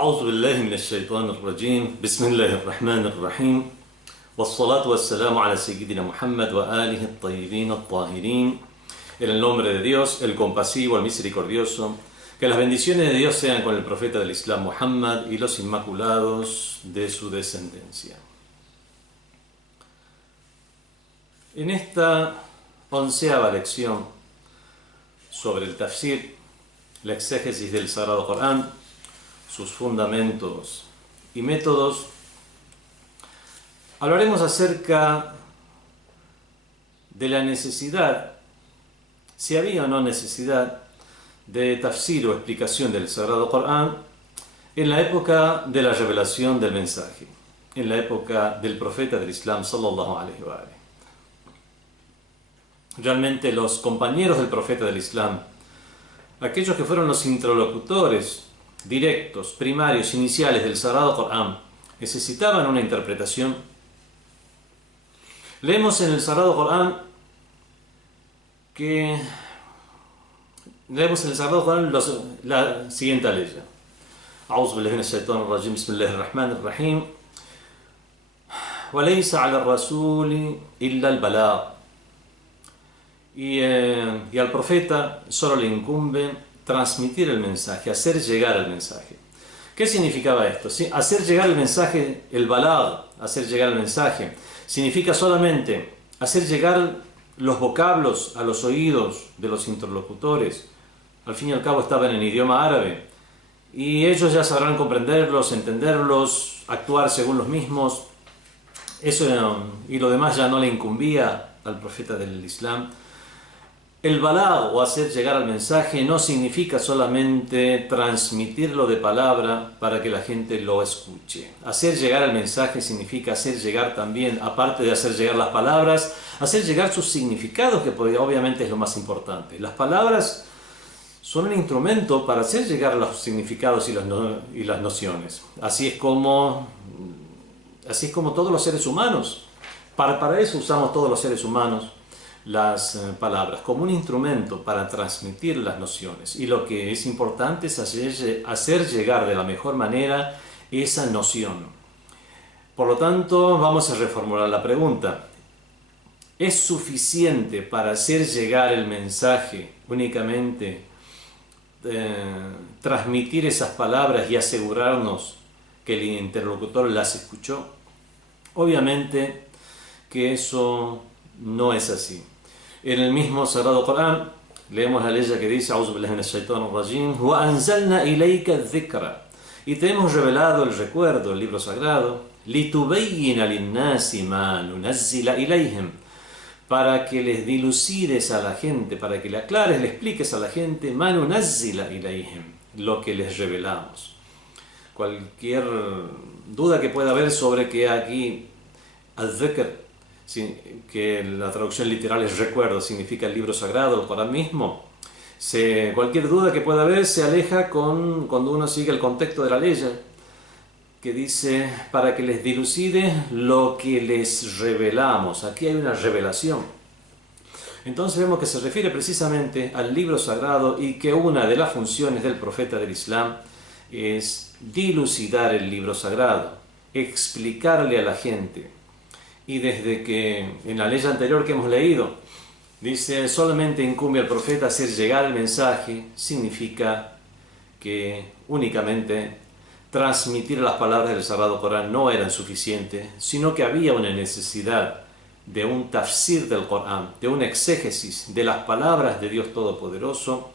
أعوذ بالله من الشيطان الرجيم بسم الله الرحمن الرحيم والصلاة والسلام على سيدنا Muhammad وآله الطيبين الطاهرين. En el nombre de Dios, el compasivo, el misericordioso, que las bendiciones de Dios sean con el profeta del Islam Muhammad y los inmaculados de su descendencia. En esta 11ª lección sobre el tafsir, la exégesis del Sagrado Corán, sus fundamentos y métodos, hablaremos acerca de la necesidad, si había o no necesidad, de tafsir o explicación del Sagrado Corán en la época de la revelación del mensaje, en la época del profeta del Islam, sallallahu alaihi wa alihi. Realmente los compañeros del profeta del Islam, aquellos que fueron los interlocutores directos, primarios, iniciales del Sagrado Corán, necesitaban una interpretación. Leemos en el Sagrado Corán la siguiente ley. أعوذ بالله من الشيطان الرجيم بسم الله الرحمن الرحيم وليس على الرسول إلا البلاغ. Y al profeta solo le incumbe transmitir el mensaje, hacer llegar el mensaje. ¿Qué significaba esto? ¿Sí? Hacer llegar el mensaje, el balagh, hacer llegar el mensaje, significa solamente hacer llegar los vocablos a los oídos de los interlocutores. Al fin y al cabo estaban en idioma árabe y ellos ya sabrán comprenderlos, entenderlos, actuar según los mismos. Eso y lo demás ya no le incumbía al profeta del Islam. El balagh, o hacer llegar el mensaje, no significa solamente transmitirlo de palabra para que la gente lo escuche. Hacer llegar el mensaje significa hacer llegar también, aparte de hacer llegar las palabras, hacer llegar sus significados, que obviamente es lo más importante. Las palabras son un instrumento para hacer llegar los significados y las nociones. Así es como todos los seres humanos. Para eso usamos todos los seres humanos las palabras, como un instrumento para transmitir las nociones. Y lo que es importante es hacer llegar de la mejor manera esa noción. Por lo tanto, vamos a reformular la pregunta. ¿Es suficiente para hacer llegar el mensaje únicamente transmitir esas palabras y asegurarnos que el interlocutor las escuchó? Obviamente que eso no es así. En el mismo Sagrado Corán leemos la ley que dice أعوذ بالله من الشيطان الرجيم وأنزلنا إليك الذكر, y te hemos revelado el recuerdo, el libro sagrado, لتبين للناس ما ننزل إليهم, para que les dilucides a la gente, para que le aclares, le expliques a la gente ما ننزل إليهم, lo que les revelamos. Cualquier duda que pueda haber sobre que aquí al-dhikr, que la traducción literal es recuerdo, significa el libro sagrado, el Corán mismo, cualquier duda que pueda haber se aleja cuando uno sigue el contexto de la ley, que dice para que les dilucide lo que les revelamos. Aquí hay una revelación. Entonces vemos que se refiere precisamente al libro sagrado y que una de las funciones del profeta del Islam es dilucidar el libro sagrado, explicarle a la gente. Y desde que en la ley anterior que hemos leído dice solamente incumbe al profeta hacer llegar el mensaje, significa que únicamente transmitir las palabras del Sagrado Corán no eran suficientes, sino que había una necesidad de un tafsir del Corán, de una exégesis de las palabras de Dios Todopoderoso,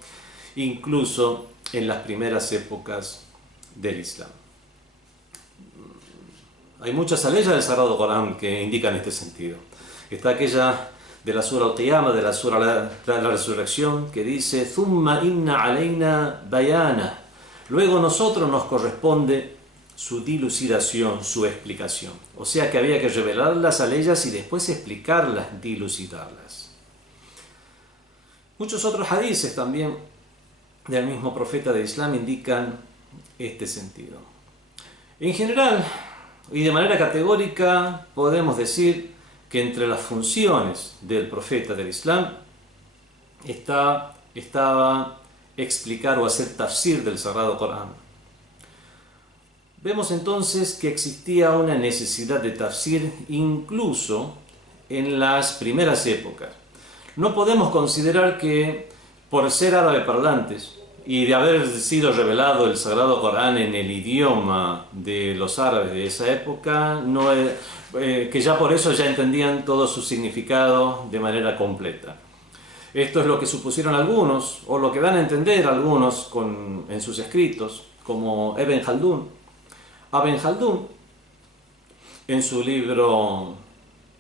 incluso en las primeras épocas del Islam. Hay muchas leyes del Sagrado Corán que indican este sentido. Está aquella de la Sura Al-Qiyamah, de la Sura la Resurrección, que dice ثُمَّ إِنَّ عَلَيْنَا بَيَانَهُ, luego a nosotros nos corresponde su dilucidación, su explicación. O sea que había que revelarlas a ellas y después explicarlas, dilucidarlas. Muchos otros hadices también del mismo profeta del Islam indican este sentido. En general, y de manera categórica, podemos decir que entre las funciones del profeta del Islam estaba explicar o hacer tafsir del Sagrado Corán. Vemos entonces que existía una necesidad de tafsir incluso en las primeras épocas. No podemos considerar que por ser árabe parlantes y de haber sido revelado el Sagrado Corán en el idioma de los árabes de esa época, que ya por eso ya entendían todo su significado de manera completa. Esto es lo que supusieron algunos, o lo que dan a entender algunos en sus escritos, como Ibn Khaldun. Ibn Khaldun, en su libro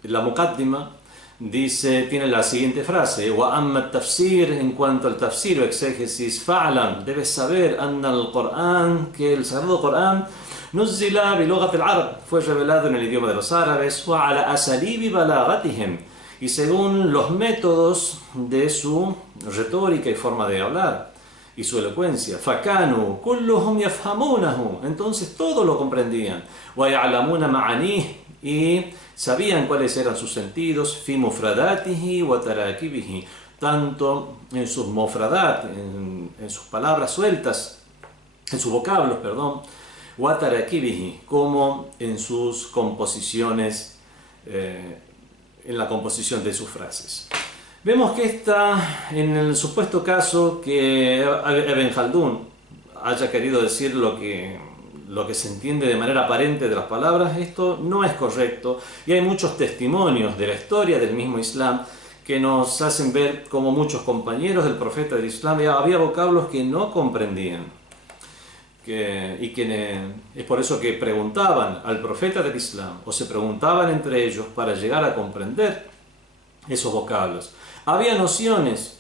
La Muqaddima, tiene la siguiente frase: "Wa amma tafsir", en cuanto al tafsir o exégesis, fa'lam, debes saber, anna al-Qur'an, que el Sagrado Corán, nuzzila bi lughat al-arab, fue revelado en el idioma de los árabes, wa ala asalibi balaghatihim, y según los métodos de su retórica y forma de hablar y su elocuencia. Fakanu kulluhum yafhamunahu, entonces todos lo comprendían. Wa ya'lamuna ma'anih, y sabían cuáles eran sus sentidos. Fi mufradatihi wa tarakibihi, tanto en sus mufradat, en sus palabras sueltas, en sus vocablos, perdón, wa tarakibihi, como en sus composiciones, en la composición de sus frases. Vemos que en el supuesto caso que Ibn Khaldun haya querido decir lo que se entiende de manera aparente de las palabras, esto no es correcto, y hay muchos testimonios de la historia del mismo Islam que nos hacen ver como muchos compañeros del profeta del Islam había vocablos que no comprendían, es por eso que preguntaban al profeta del Islam, o se preguntaban entre ellos para llegar a comprender esos vocablos. Había nociones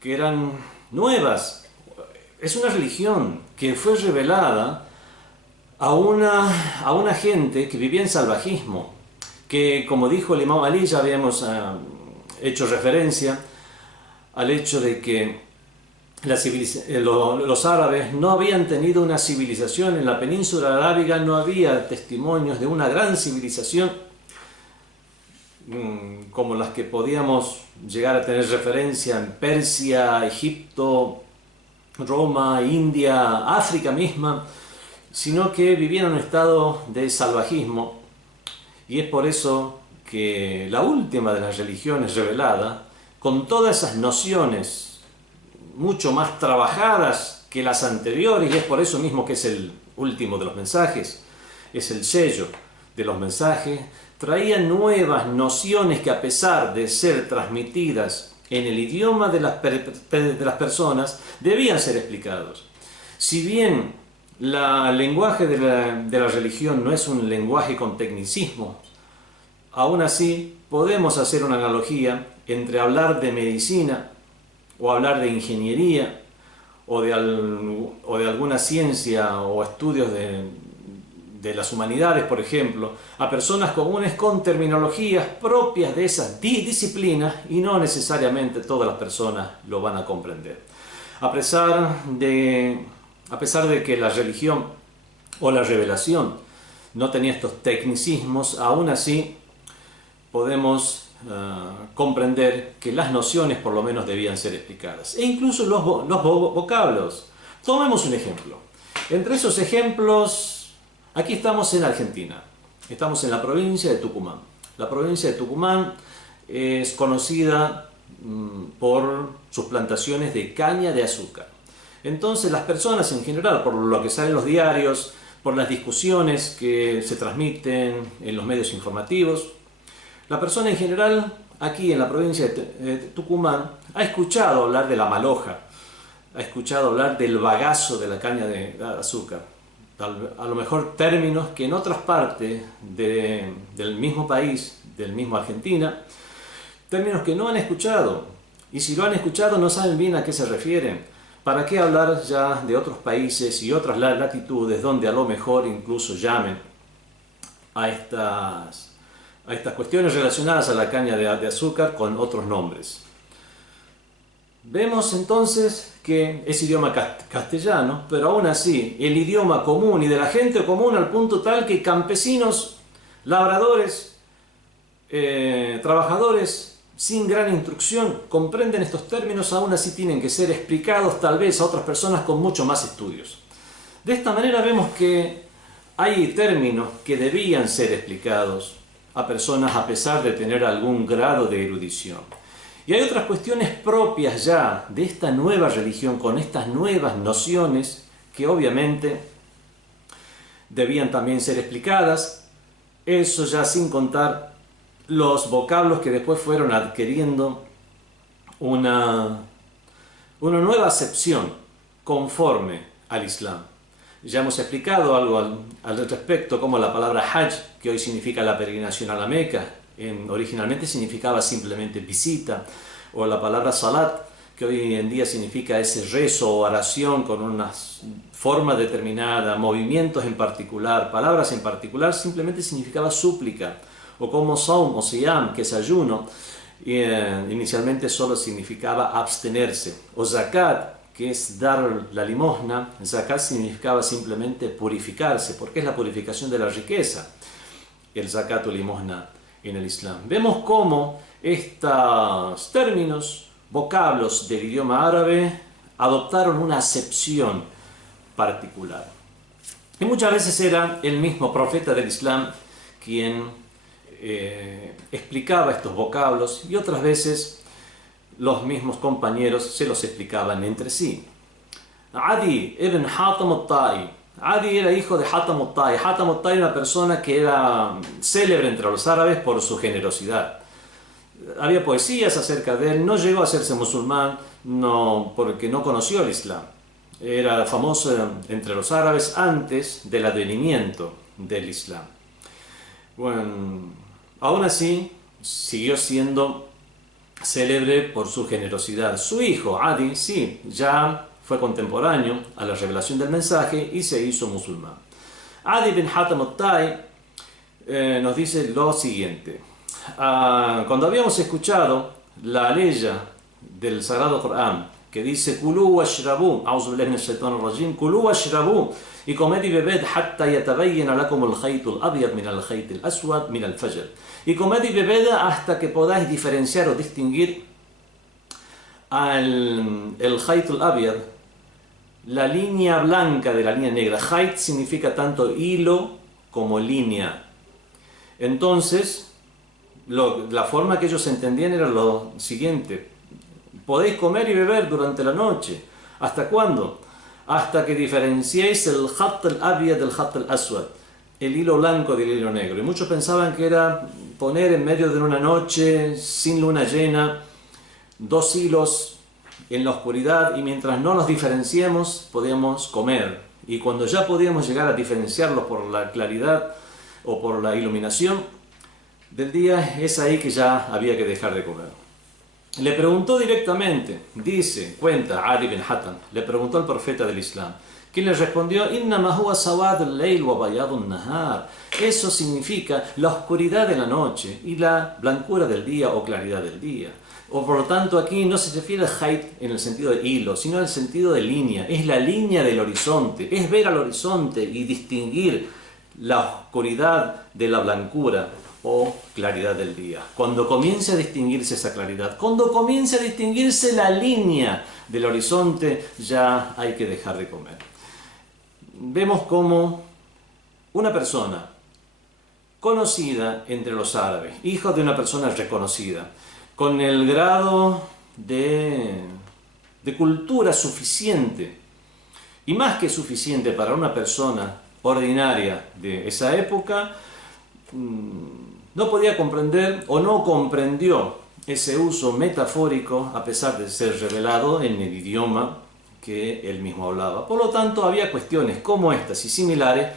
que eran nuevas. Es una religión que fue revelada a una gente que vivía en salvajismo, que, como dijo el Imam Ali, ya habíamos hecho referencia al hecho de que los árabes no habían tenido una civilización. En la península arábiga no había testimonios de una gran civilización como las que podíamos llegar a tener referencia en Persia, Egipto, Roma, India, África misma, sino que vivían en un estado de salvajismo. Y es por eso que la última de las religiones revelada, con todas esas nociones mucho más trabajadas que las anteriores, y es por eso mismo que es el último de los mensajes, es el sello de los mensajes, traía nuevas nociones que, a pesar de ser transmitidas en el idioma de las personas, debían ser explicados. Si bien el lenguaje de la religión no es un lenguaje con tecnicismo, aún así podemos hacer una analogía entre hablar de medicina o hablar de ingeniería o de alguna ciencia o estudios de las humanidades, por ejemplo, a personas comunes con terminologías propias de esas disciplinas, y no necesariamente todas las personas lo van a comprender. A pesar de que la religión o la revelación no tenía estos tecnicismos, aún así podemos comprender que las nociones por lo menos debían ser explicadas, e incluso los vocablos. Tomemos un ejemplo. Entre esos ejemplos, aquí estamos en Argentina, estamos en la provincia de Tucumán. La provincia de Tucumán es conocida por sus plantaciones de caña de azúcar. Entonces las personas en general, por lo que salen los diarios, por las discusiones que se transmiten en los medios informativos, la persona en general aquí en la provincia de Tucumán ha escuchado hablar de la maloja, ha escuchado hablar del bagazo de la caña de azúcar. A lo mejor términos que en otras partes del mismo país, del mismo Argentina, términos que no han escuchado, y si lo han escuchado no saben bien a qué se refieren. ¿Para qué hablar ya de otros países y otras latitudes donde a lo mejor incluso llamen a estas cuestiones relacionadas a la caña de azúcar con otros nombres? Vemos entonces que es idioma castellano, pero aún así el idioma común y de la gente común, al punto tal que campesinos, labradores, trabajadores sin gran instrucción comprenden estos términos, aún así tienen que ser explicados tal vez a otras personas con mucho más estudios. De esta manera vemos que hay términos que debían ser explicados a personas a pesar de tener algún grado de erudición. Y hay otras cuestiones propias ya de esta nueva religión, con estas nuevas nociones, que obviamente debían también ser explicadas. Eso ya sin contar los vocablos que después fueron adquiriendo una nueva acepción conforme al Islam. Ya hemos explicado algo al respecto, como la palabra Hajj, que hoy significa la peregrinación a la Meca, originalmente significaba simplemente visita, o la palabra Salat, que hoy en día significa ese rezo o oración con una forma determinada, movimientos en particular, palabras en particular, simplemente significaba súplica, o como Saum o Siyam, que es ayuno, inicialmente solo significaba abstenerse, o Zakat, que es dar la limosna. Zakat significaba simplemente purificarse, porque es la purificación de la riqueza, el zakat o limosna en el Islam. Vemos cómo estos términos, vocablos del idioma árabe, adoptaron una acepción particular. Y muchas veces era el mismo profeta del Islam quien explicaba estos vocablos, y otras veces los mismos compañeros se los explicaban entre sí. Adi ibn Hatam al-Ta'i. Adi era hijo de Hatam al-Ta'i. Hatam al-Ta'i era una persona que era célebre entre los árabes por su generosidad. Había poesías acerca de él. No llegó a hacerse musulmán porque no conoció el Islam. Era famoso entre los árabes antes del advenimiento del Islam. Bueno, aún así siguió siendo célebre por su generosidad. Su hijo, Adi, sí, ya fue contemporáneo a la revelación del mensaje y se hizo musulmán. Adi bin Hatam al-Ta'i nos dice lo siguiente. Cuando habíamos escuchado la ley del Sagrado Corán, que dice Kulu washrabu, a'udhu billahi minash shaitanir rajim, Kulu washrabu, y comed y bebed hatta yatabayyana lakum al-khayt al-abyad min al-khayt al-aswad min al-fajr. Y comed y bebed hasta que podáis diferenciar o distinguir el khayt al-abyad, la línea blanca de la línea negra. Khayt significa tanto hilo como línea. Entonces, la forma que ellos entendían era lo siguiente: podéis comer y beber durante la noche. ¿Hasta cuándo? Hasta que diferenciéis el khat al-abyad del khat al-aswad, el hilo blanco del hilo negro. Y muchos pensaban que era poner en medio de una noche sin luna llena dos hilos en la oscuridad, y mientras no los diferenciemos podíamos comer. Y cuando ya podíamos llegar a diferenciarlos por la claridad o por la iluminación del día, es ahí que ya había que dejar de comer. Le preguntó directamente, cuenta Adi bin Hatam, le preguntó al profeta del Islam, quien le respondió: "Innama huwa sawad al-layl wa bayad an-nahar". Eso significa la oscuridad de la noche y la blancura del día o claridad del día. O por lo tanto aquí no se refiere a hayt en el sentido de hilo, sino en el sentido de línea. Es la línea del horizonte, es ver al horizonte y distinguir la oscuridad de la blancura o claridad del día. Cuando comience a distinguirse esa claridad, cuando comience a distinguirse la línea del horizonte, ya hay que dejar de comer. Vemos cómo una persona conocida entre los árabes, hijo de una persona reconocida, con el grado de cultura suficiente, y más que suficiente para una persona ordinaria de esa época, no podía comprender o no comprendió ese uso metafórico a pesar de ser revelado en el idioma que él mismo hablaba. Por lo tanto, había cuestiones como estas y similares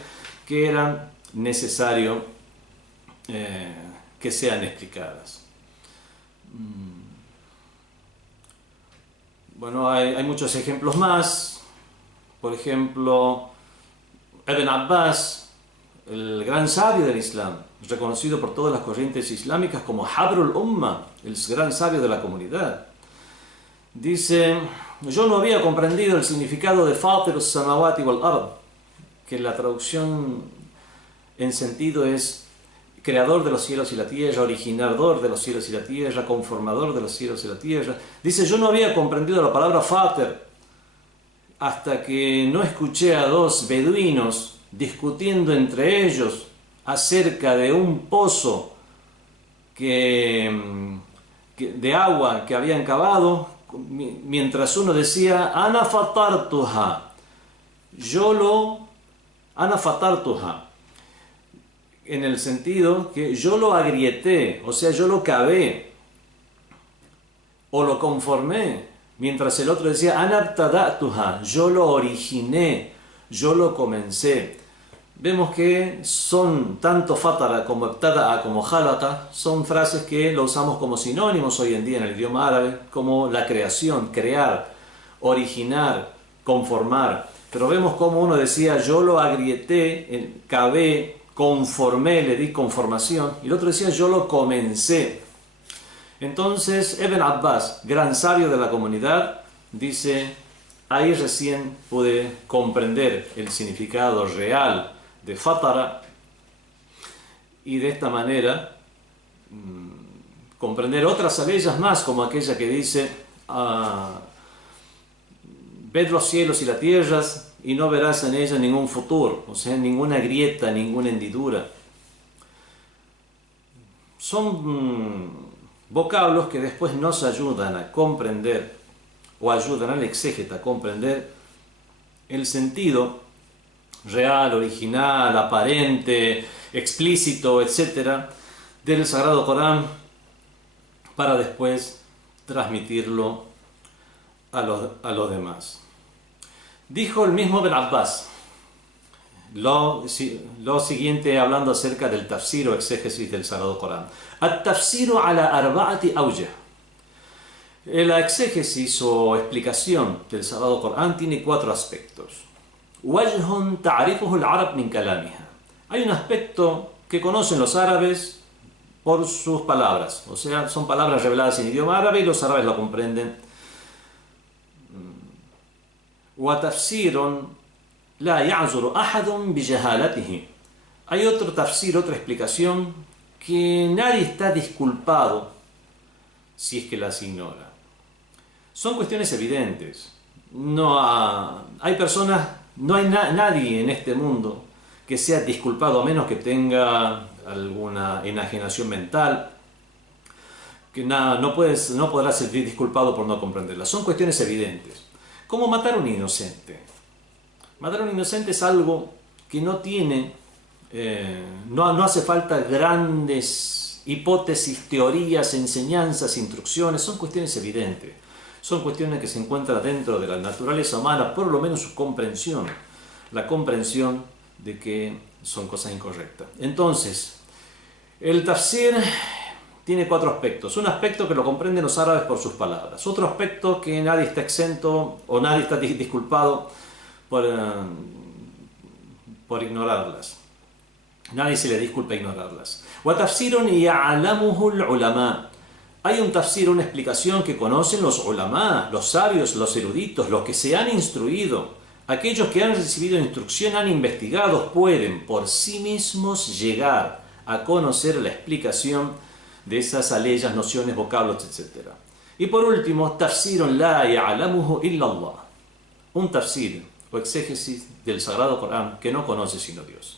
que eran necesario que sean explicadas. Bueno, hay muchos ejemplos más. Por ejemplo, Ibn Abbas, el gran sabio del Islam, reconocido por todas las corrientes islámicas como Habrul Ummah, el gran sabio de la comunidad, dice: yo no había comprendido el significado de Fatir samawati wal ard, que la traducción en sentido es creador de los cielos y la tierra, originador de los cielos y la tierra, conformador de los cielos y la tierra. Dice: yo no había comprendido la palabra Fatir hasta que no escuché a dos beduinos discutiendo entre ellos acerca de un pozo de agua que habían cavado, mientras uno decía, Ana fatartuha, Ana fatartuha, en el sentido que yo lo agrieté, o sea, yo lo cavé, o lo conformé, mientras el otro decía, Ana abtada'tuha, yo lo originé, yo lo comencé. Vemos que son tanto fatara como abtada'a como jalata, son frases que lo usamos como sinónimos hoy en día en el idioma árabe, como la creación, crear, originar, conformar. Pero vemos como uno decía, yo lo agrieté, cavé, conformé, le di conformación, y el otro decía, yo lo comencé. Entonces Ibn Abbas, gran sabio de la comunidad, dice, ahí recién pude comprender el significado real de fatara, y de esta manera comprender otras aleyas más, como aquella que dice, ved los cielos y las tierras y no verás en ellas ningún futuro, o sea, ninguna grieta, ninguna hendidura. Son vocablos que después nos ayudan a comprender, o ayudan al exégeta a comprender el sentido real, original, aparente, explícito, etc., del Sagrado Corán, para después transmitirlo a los demás. Dijo el mismo Ibn Abbas lo siguiente, hablando acerca del tafsir o exégesis del Sagrado Corán. At-tafsiru ala arba'ati awjah. La exégesis o explicación del Sagrado Corán tiene 4 aspectos. Wajhun ta'rifuhu al-arab min kalamiha. Hay un aspecto que conocen los árabes por sus palabras, o sea, son palabras reveladas en idioma árabe y los árabes lo comprenden. Wa tafsirun la ya'zuru ahadun bi jahalatihi. Hay otro tafsir, otra explicación que nadie está disculpado si es que las ignora. Son cuestiones evidentes. Hay personas, no hay nadie en este mundo que sea disculpado, a menos que tenga alguna enajenación mental, que no podrá ser disculpado por no comprenderlas. Son cuestiones evidentes. ¿Cómo matar a un inocente? Matar a un inocente es algo que no tiene, no hace falta grandes hipótesis, teorías, enseñanzas, instrucciones. Son cuestiones evidentes. Son cuestiones que se encuentran dentro de la naturaleza humana, por lo menos su comprensión. La comprensión de que son cosas incorrectas. Entonces, el tafsir tiene 4 aspectos. Un aspecto que lo comprenden los árabes por sus palabras. Otro aspecto que nadie está exento o nadie está disculpado por ignorarlas. Nadie se le disculpa ignorarlas. Wa tafsirun ya'lamuhu al-ulama. Hay un tafsir, una explicación que conocen los ulama, los sabios, los eruditos, los que se han instruido. Aquellos que han recibido instrucción, han investigado, pueden por sí mismos llegar a conocer la explicación de esas aleyas, nociones, vocablos, etc. Y por último, tafsirun la ya'lamuhu illa Allah. Un tafsir o exégesis del Sagrado Corán que no conoce sino Dios.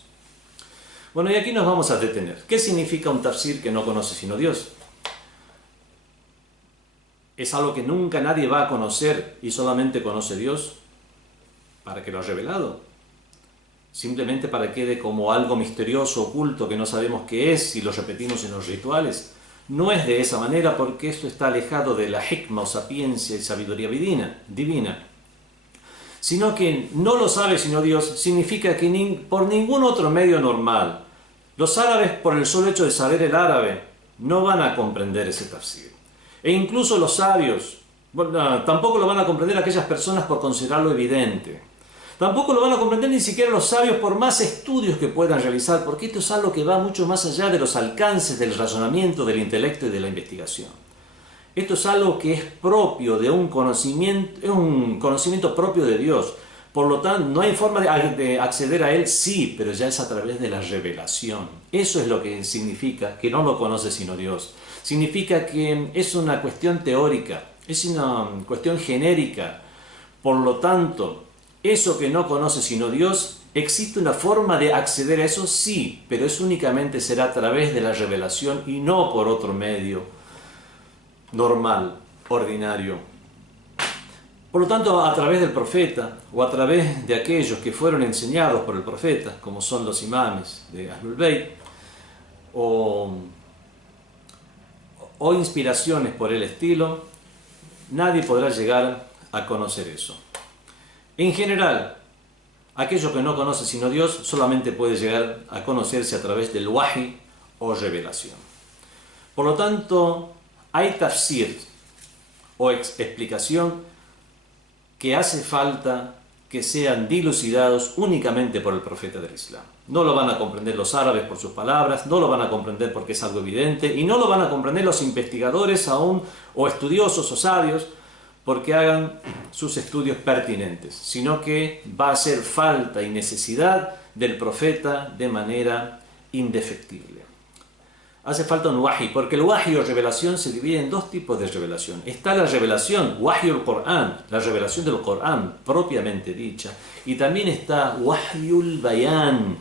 Bueno, y aquí nos vamos a detener. ¿Qué significa un tafsir que no conoce sino Dios? ¿Es algo que nunca nadie va a conocer y solamente conoce Dios? ¿Para que lo ha revelado? ¿Simplemente para que quede como algo misterioso, oculto, que no sabemos qué es y lo repetimos en los rituales? No es de esa manera, porque esto está alejado de la hikma o sapiencia y sabiduría divina. Sino que no lo sabe sino Dios, significa que por ningún otro medio normal, los árabes, por el solo hecho de saber el árabe, no van a comprender ese tafsir. E incluso los sabios, tampoco lo van a comprender aquellas personas por considerarlo evidente. Tampoco lo van a comprender ni siquiera los sabios por más estudios que puedan realizar, porque esto es algo que va mucho más allá de los alcances del razonamiento, del intelecto y de la investigación. Esto es algo que es propio de un conocimiento propio de Dios. Por lo tanto, no hay forma de acceder a él, sí, pero ya es a través de la revelación. Eso es lo que significa que no lo conoce sino Dios. Significa que es una cuestión teórica, es una cuestión genérica. Por lo tanto, Eso que no conoce sino Dios, ¿existe una forma de acceder a eso? Sí, pero es únicamente será a través de la revelación y no por otro medio normal, ordinario. Por lo tanto, a través del profeta o a través de aquellos que fueron enseñados por el profeta, como son los imames de Ahlul Bayt, o inspiraciones por el estilo, nadie podrá llegar a conocer eso. En general, aquello que no conoce sino Dios solamente puede llegar a conocerse a través del wahi o revelación. Por lo tanto, hay tafsir o explicación que hace falta que sean dilucidados únicamente por el profeta del Islam. No lo van a comprender los árabes por sus palabras, no lo van a comprender porque es algo evidente, y no lo van a comprender los investigadores aún, o estudiosos o sabios, porque hagan sus estudios pertinentes, sino que va a ser falta y necesidad del profeta de manera indefectible. Hace falta un wahi, porque el wahi o revelación se divide en dos tipos de revelación. Está la revelación, wahi al-Qur'an, la revelación del Qur'an propiamente dicha, y también está wahi al-Bayan,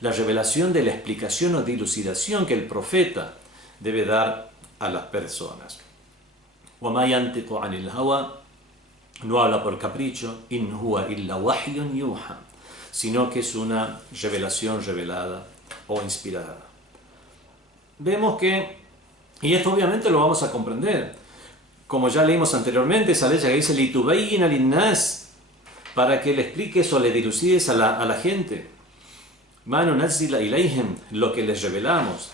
la revelación de la explicación o dilucidación que el profeta debe dar a las personas. وَمَا يَنْتِقُ عَنِ الْهَوَى, no habla por capricho, إِنْ هُوَ إِلَّا وَحْيٌ يُوحَى, sino que es una revelación revelada o inspirada. Vemos que, y esto obviamente lo vamos a comprender, como ya leímos anteriormente, esa ley que dice لِتُبَيِّنَ لِلنَّاسِ, para que le expliques o le dilucides a la gente, مَا نُنَزِّلَ إِلَيْهِمْ, lo que les revelamos,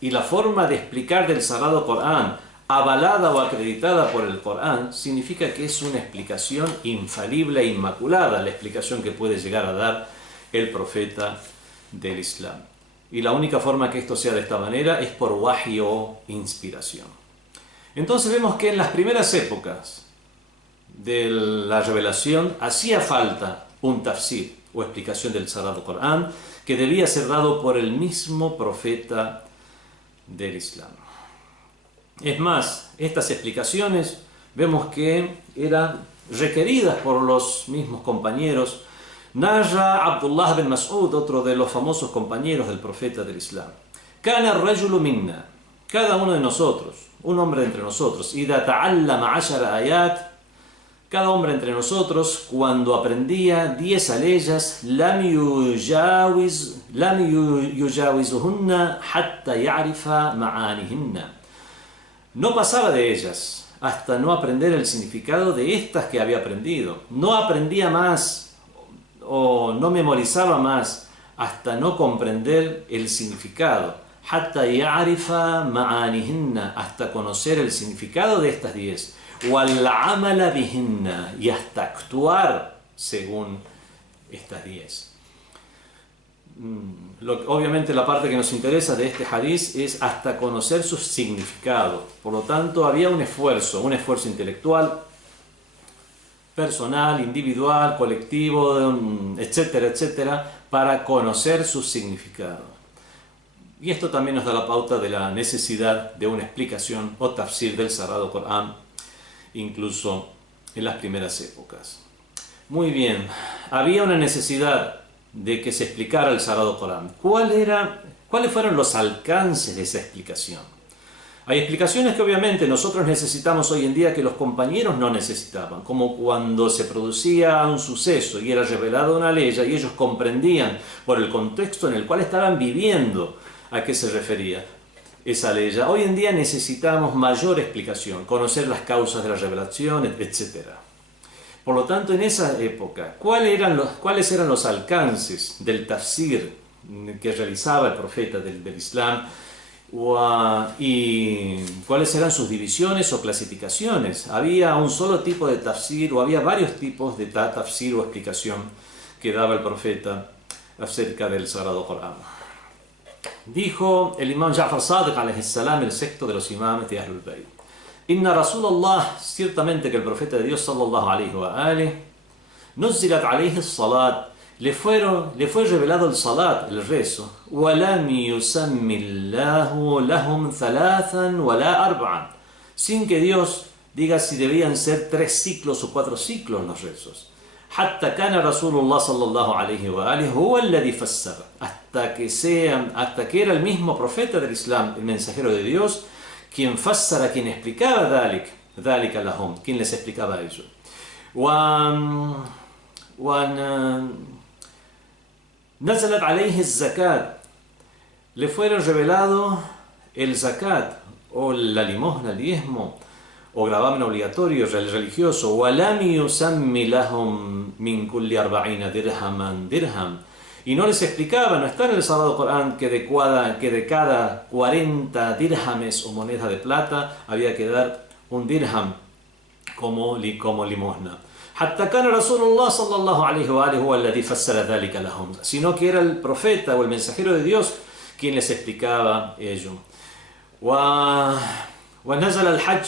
y la forma de explicar del Sagrado Corán, avalada o acreditada por el Corán, significa que es una explicación infalible e inmaculada, la explicación que puede llegar a dar el profeta del Islam. Y la única forma que esto sea de esta manera es por wahi o inspiración. Entonces vemos que en las primeras épocas de la revelación hacía falta un tafsir o explicación del Sagrado Corán que debía ser dado por el mismo profeta del Islam. Es más, estas explicaciones vemos que eran requeridas por los mismos compañeros. Narra Abdullah bin Mas'ud, otro de los famosos compañeros del profeta del Islam. Kana ar-rajulu minna, cada uno de nosotros, un hombre entre nosotros, idha ta'allama 10 ayat, cada hombre entre nosotros, cuando aprendía 10 aleyas, lam yujawizuhunna hatta ya'rifa ma'anihinna. No pasaba de ellas hasta no aprender el significado de estas que había aprendido. No aprendía más o no memorizaba más hasta no comprender el significado. Hatta ya'rifa ma'anihinna, hasta conocer el significado de estas 10. Wal amala bihinna, y hasta actuar según estas 10. Obviamente la parte que nos interesa de este hadiz es hasta conocer su significado. Por lo tanto, había un esfuerzo intelectual, personal, individual, colectivo, etcétera, etcétera, para conocer su significado. Y esto también nos da la pauta de la necesidad de una explicación o tafsir del Sagrado Corán, incluso en las primeras épocas. Muy bien, había una necesidad de que se explicara el Sagrado Corán. ¿Cuáles fueron los alcances de esa explicación? Hay explicaciones que obviamente nosotros necesitamos hoy en día que los compañeros no necesitaban, como cuando se producía un suceso y era revelada una ley y ellos comprendían por el contexto en el cual estaban viviendo a qué se refería esa ley. Hoy en día necesitamos mayor explicación, conocer las causas de la revelación, etc. Por lo tanto, en esa época, ¿cuáles eran los alcances del tafsir que realizaba el profeta del Islam? ¿Y cuáles eran sus divisiones o clasificaciones? ¿Había un solo tipo de tafsir o había varios tipos de tafsir o explicación que daba el profeta acerca del Sagrado Corán? Dijo el imam Ja'far Sadiq alayhi salam, el sexto de los imames de Ahlul Bayt: Inna Rasulallah, ciertamente que el profeta de Dios sallallahu alayhi wa alihi, nuzzilat alayhi salat, le fue revelado el salat, el rezo, وَلَمْ يُسَمِّ اللَّهُ لَهُمْ ثَلَاثًا وَلَا أَرْبَعًا, sin que Dios diga si debían ser 3 ciclos o 4 ciclos los rezos. حتى كان رسول الله صلى الله عليه وآله هو الذي فسر, hasta que era el mismo profeta del Islam, el mensajero de Dios, quien fassara, quien explicaba ذلك لهم, quien les explicaba eso. نزلت عليه الزكاة, le fueron revelado el zakat, o la limosna, el diezmo, o gravamen obligatorio, religioso. وَلَمْ يُسَمِّ لَهُمْ مِنْ كُلِّ 40 دِرْهَمًا dirham. Y no les explicaba, no está en el Sagrado Corán que de cada 40 dirhames o moneda de plata había que dar un dirham como limosna. حتى كان رسول الله صلى الله عليه وآله هو الذي فسر ذلك لهم, sino que era el profeta o el mensajero de Dios quien les explicaba ello. ونزل الحج,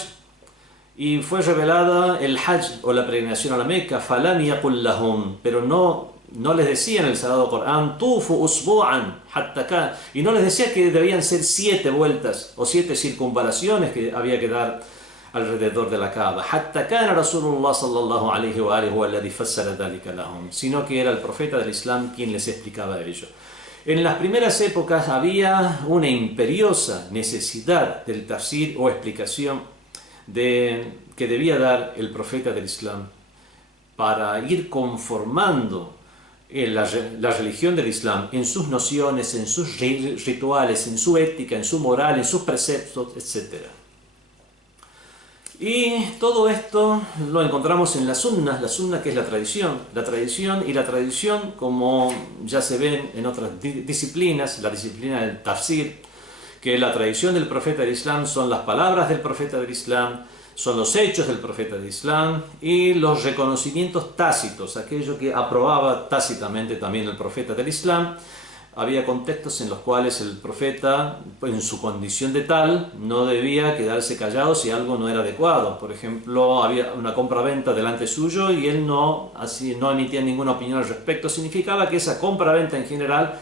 y fue revelada el Hajj o la peregrinación a la Meca. فَلَمْ يَقُلْ لَهُمْ, pero no les decía en el Sagrado Corán طُوفُوا أُسْبُوعًا حَتَّى كَانَ, y no les decía que debían ser 7 vueltas o 7 circunvalaciones que había que dar alrededor de la Kaaba. حَتَّى كَانَ رَسُولُ اللَّهِ صَلَّى اللَّهُ عَلَيْهِ وَآلِهِ هُوَ الَّذِي فَسَّرَ ذَلِكَ لَهُمْ, sino que era el profeta del Islam quien les explicaba ello. En las primeras épocas había una imperiosa necesidad del tafsir o explicación que debía dar el profeta del Islam para ir conformando la religión del Islam en sus nociones, en sus rituales, en su ética, en su moral, en sus preceptos, etc. Y todo esto lo encontramos en la sunna que es la tradición, y la tradición, como ya se ven en otras disciplinas, la disciplina del tafsir, que la tradición del profeta del Islam son las palabras del profeta del Islam, son los hechos del profeta del Islam y los reconocimientos tácitos, aquello que aprobaba tácitamente también el profeta del Islam. Había contextos en los cuales el profeta, en su condición de tal, no debía quedarse callado si algo no era adecuado. Por ejemplo, había una compra-venta delante suyo y él no emitía ninguna opinión al respecto. Significaba que esa compra-venta en general,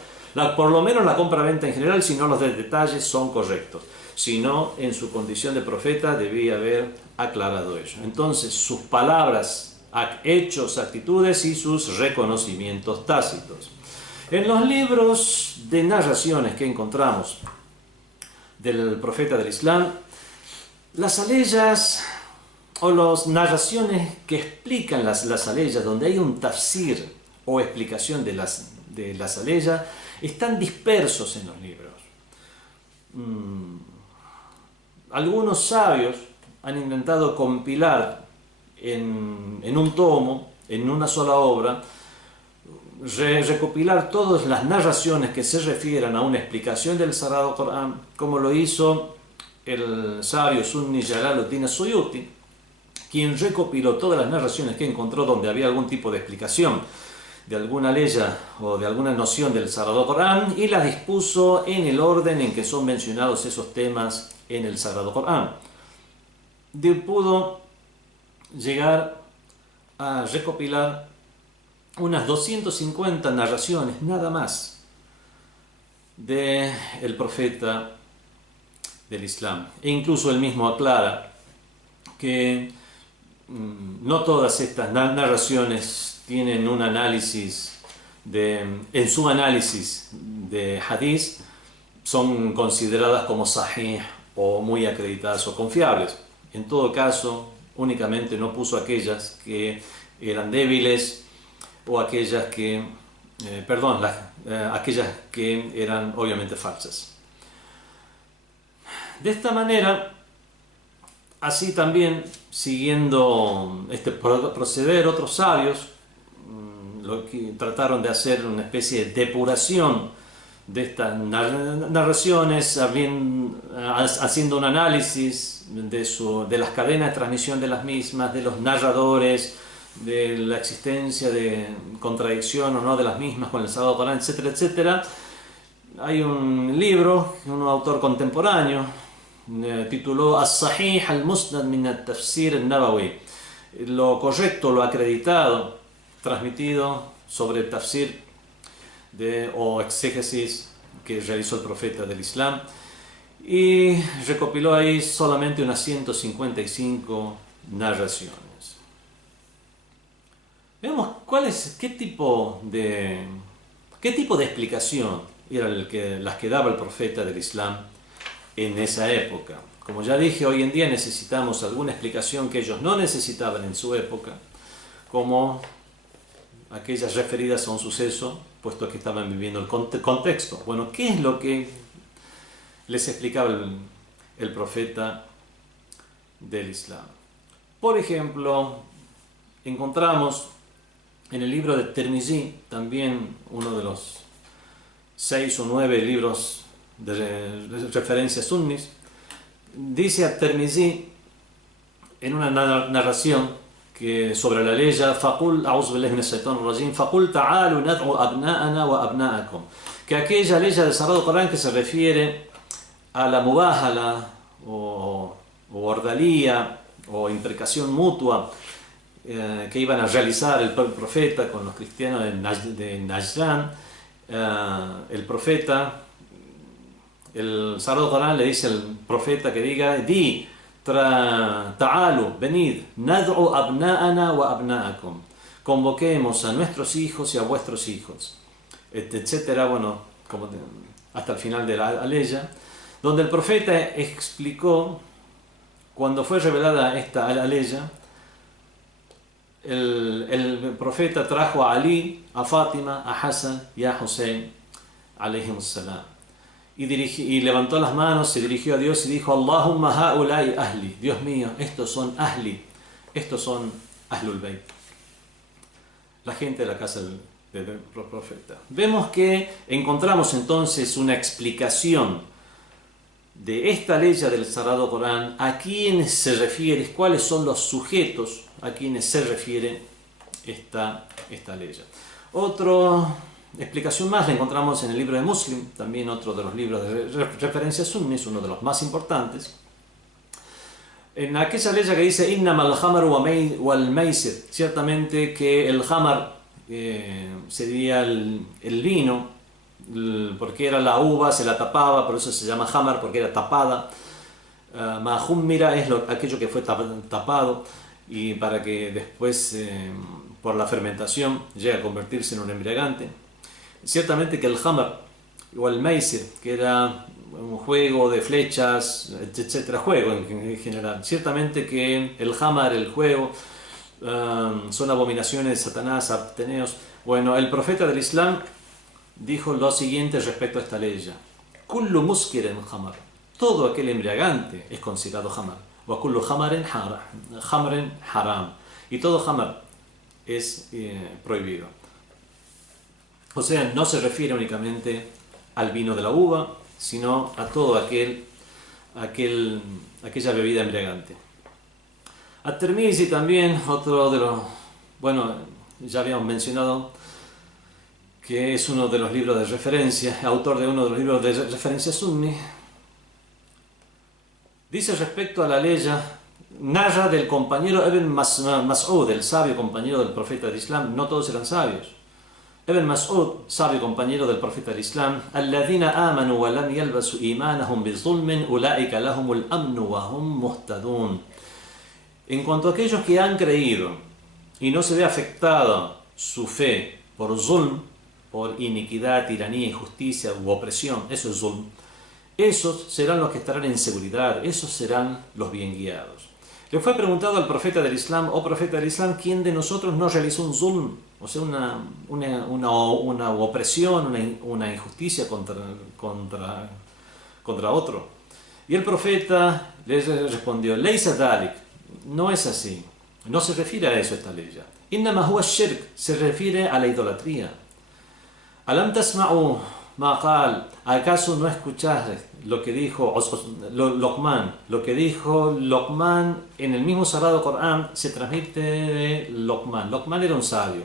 por lo menos la compra-venta en general, si no los detalles son correctos. Si no, en su condición de profeta debía haber aclarado ello. Entonces, sus palabras, hechos, actitudes y sus reconocimientos tácitos. En los libros de narraciones que encontramos del profeta del Islam, las aleyas o las narraciones que explican las aleyas, donde hay un tafsir o explicación de las aleyas, están dispersos en los libros. Algunos sabios han intentado compilar en un tomo, en una sola obra, recopilar todas las narraciones que se refieran a una explicación del Sagrado Corán, como lo hizo el sabio Sunni Jalaluddin Suyuti, quien recopiló todas las narraciones que encontró donde había algún tipo de explicación de alguna ley o de alguna noción del Sagrado Corán y las dispuso en el orden en que son mencionados esos temas en el Sagrado Corán. Pudo llegar a recopilar unas 250 narraciones nada más del profeta del Islam, e incluso él mismo aclara que no todas estas narraciones tienen un análisis en su análisis de hadith son consideradas como sahih o muy acreditadas o confiables. En todo caso, únicamente no puso aquellas que eran débiles o aquellas que eran obviamente falsas. De esta manera, así también, siguiendo este proceder, otros sabios lo que trataron de hacer una especie de depuración de estas narraciones, haciendo un análisis de las cadenas de transmisión de las mismas, de los narradores, de la existencia de contradicción o no de las mismas con el Sagrado Corán, etcétera, etcétera. Hay un libro, un autor contemporáneo, tituló As-Sahih al-Musnad min al-Tafsir al-Nabawi, lo correcto, lo acreditado, transmitido sobre el tafsir o exégesis que realizó el profeta del Islam, y recopiló ahí solamente unas 155 narraciones. Veamos qué tipo de explicación era las que daba el profeta del Islam en esa época. Como ya dije, hoy en día necesitamos alguna explicación que ellos no necesitaban en su época, como aquellas referidas a un suceso, puesto que estaban viviendo el contexto. Bueno, ¿qué es lo que les explicaba el profeta del Islam? Por ejemplo, encontramos en el libro de Tirmizí, también uno de los 6 o 9 libros de referencia sunnis, dice a Tirmizí en una narración que sobre la ley فَقُلْ أَعُوذُ بِاللَّهِ مِنَ الشَّيْطَانِ الرَّجِيمِ فَقُلْ تَعَالُوا نَدْعُ أَبْنَاءَنَا وَأَبْنَاءَكُمْ, que aquella ley del Sagrado Corán que se refiere a la mubahala o ordalía o imprecación mutua que iban a realizar el profeta con los cristianos de Najran, el profeta, el Sagrado Corán le dice al profeta que diga: di, ta'alu, venid, nad'u abna'ana wa abna'akum, convoquemos a nuestros hijos y a vuestros hijos, etcétera, bueno, hasta el final de la aleya, donde el profeta explicó, cuando fue revelada esta aleya, el profeta trajo a Ali, a Fátima, a Hassan y a Hussein alayhimus salam, y levantó las manos, se dirigió a Dios y dijo: Allahumma ha'ulai ahli, Dios mío, estos son ahli, estos son ahlul bayt, la gente de la casa del profeta. Vemos que encontramos entonces una explicación de esta ley del Sagrado Corán, a quiénes se refiere, cuáles son los sujetos a quienes se refiere esta ley. Otra explicación más la encontramos en el libro de Muslim, también otro de los libros de referencia sunnis, uno de los más importantes. En aquella ley que dice: Innama al-hamar wal maisir, ciertamente que el hamar sería el vino, porque era la uva, se la tapaba, por eso se llama hamar, porque era tapada. Mahummira es aquello que fue tapado, y para que después, por la fermentación, llegue a convertirse en un embriagante. Ciertamente que el hamar o el maisir, que era un juego de flechas, etcétera, juego en general. Ciertamente que el hamar, el juego, son abominaciones de Satanás, ateneos. Bueno, el profeta del Islam dijo lo siguiente respecto a esta ley: kullu muskirin hamar, todo aquel embriagante es considerado hamar, wa kullu hamarin haram, y todo hamar es prohibido. O sea, no se refiere únicamente al vino de la uva, sino a todo aquella bebida embriagante. At-Tirmizi también, otro de los, bueno, ya habíamos mencionado que es uno de los libros de referencia, autor de uno de los libros de referencia sunni, dice respecto a la ley, narra del compañero Ibn Mas'ud, el sabio compañero del profeta del Islam. No todos eran sabios. Ibn Mas'ud, sabio compañero del profeta del Islam: alladhina amanu wa lam yalbasu imanahum bizulmin ulaika lahumul amnu wa hum muhtadun. En cuanto a aquellos que han creído y no se ve afectada su fe por zulm, por iniquidad, tiranía, injusticia u opresión, eso es zulm, esos serán los que estarán en seguridad, esos serán los bien guiados. Le fue preguntado al profeta del Islam: oh profeta del Islam, ¿quién de nosotros no realizó un zulm? O sea, una opresión, una injusticia contra otro. Y el profeta les respondió: Laysa dhalik, no es así, no se refiere a eso esta ley. Innama huwa shirk, se refiere a la idolatría. Alam tasma'u ma qal, ¿acaso no escuchaste lo que dijo Luqman? Lo que dijo Luqman en el mismo Sagrado Corán se transmite de Luqman. Luqman era un sabio.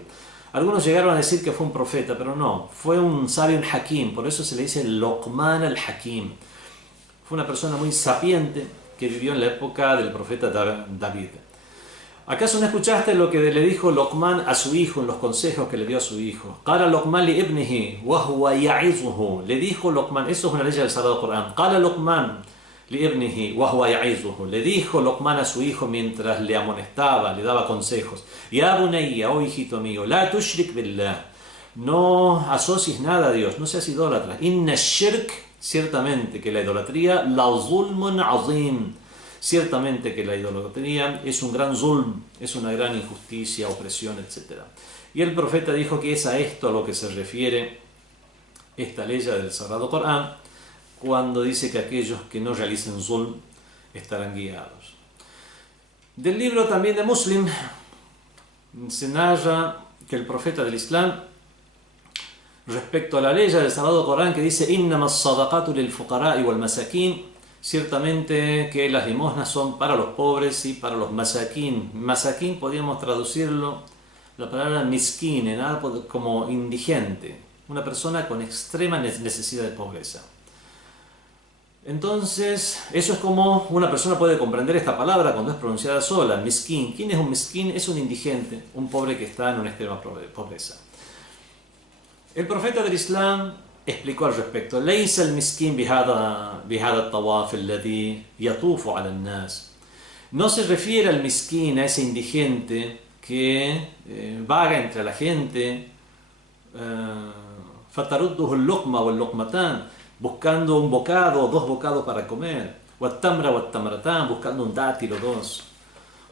Algunos llegaron a decir que fue un profeta, pero no, fue un sabio, un hakim, por eso se le dice Luqman al-Hakim. Fue una persona muy sapiente que vivió en la época del profeta David. ¿Acaso no escuchaste lo que le dijo Luqman a su hijo, en los consejos que le dio a su hijo? Qala Luqman li ibnihi wa huwa ya'izuhu. Le dijo Luqman, eso es una ley del Sagrado Corán. Qala Luqman لابنه وهو يعظه. Le dijo Luqman a su hijo mientras le amonestaba, le daba consejos: Ya bunayya, oh hijito mío, la tushrik billah, no asocies nada a Dios, no seas idólatra. Inna shirk, ciertamente que la idolatría, la zulmun azim, ciertamente que la idolatría es un gran zulm, es una gran injusticia, opresión, etc. Y el profeta dijo que es a esto a lo que se refiere esta ley del Sagrado Corán, cuando dice que aquellos que no realicen zulm estarán guiados. Del libro también de Muslim se narra que el profeta del Islam, respecto a la ley del Sagrado Corán que dice innama as-sadaqatu lil fuqara'i wal masakin, ciertamente que las limosnas son para los pobres y para los masakin. Masakin podríamos traducirlo, la palabra miskin, como indigente, una persona con extrema necesidad de pobreza. Entonces, eso es como una persona puede comprender esta palabra cuando es pronunciada sola, miskin. ¿Quién es un miskin? Es un indigente, un pobre que está en una extrema pobreza. El profeta del Islam explicó al respecto: ليس المسكين بهذا الطواف الذي يطوف على الناس. No se refiere al miskin, a ese indigente que vaga entre la gente, فَتَرُدُّهُ اللُّقْمَ وَاللُّقْمَتَانِ, buscando un bocado o dos bocados para comer, وَالتَّمْرَ وَالتَّمْرَتَانِ, buscando un dátil o dos.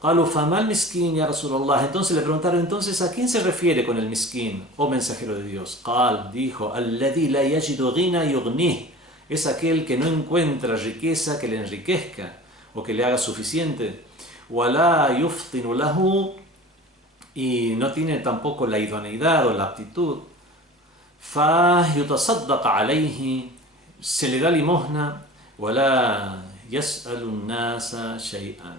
قالوا فما المسكين يا رسول الله. Entonces le preguntaron: entonces ¿a quién se refiere con el miskin, oh mensajero de Dios? قال, dijo: الذي لا يجد غنى يغنيه, es aquel que no encuentra riqueza que le enriquezca o que le haga suficiente. ولا يفطن له, y no tiene tampoco la idoneidad o la aptitud. فيتصدق عليه, se le da limosna. ولا يسأل الناس شيئا,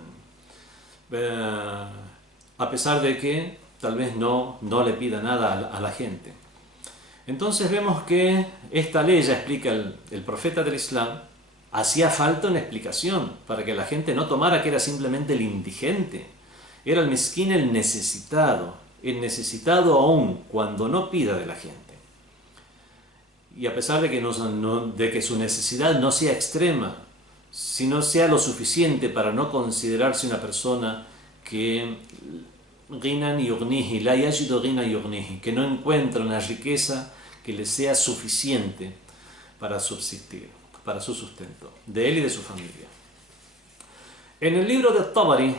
a pesar de que tal vez no le pida nada a la gente. Entonces vemos que esta ley, ya explica el profeta del Islam, hacía falta una explicación para que la gente no tomara que era simplemente el indigente. Era el miskin, el necesitado aún cuando no pida de la gente. Y a pesar de que, de que su necesidad no sea extrema, si no sea lo suficiente para no considerarse una persona que que no encuentra una riqueza que le sea suficiente para subsistir, para su sustento, de él y de su familia. En el libro de Tabari,